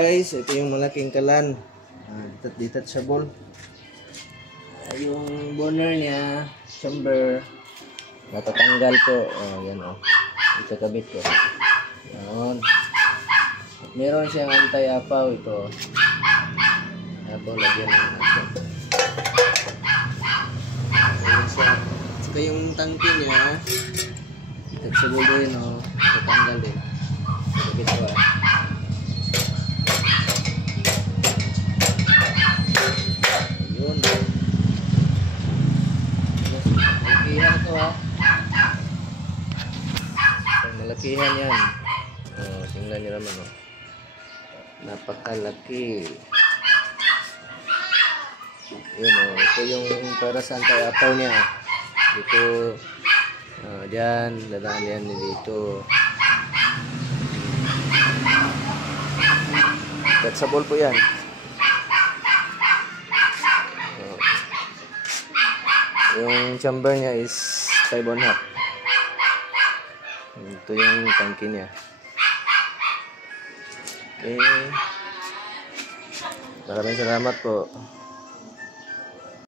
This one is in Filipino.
guys, ito yung malaking kalan. Detachable. Yung burner niya, chamber, natatanggal po. Yan o. Ito kabit ko. Yan. At meron siyang anti-apaw ito. Apaw, lagyan ng natin. Ito yung tangke niya. Detachable din o. Natatanggal din. Kabit ko Yun. Malakihan ito malakihan yan. Tingnan nyo naman napakalaki. Yun ito yung para sa anti-apaw niya. Dito, dyan, dadaan yan dito. Detachable po yan. Yung chamber niya is 5.5. Ito yung tangke niya. Okay. Maraming salamat po.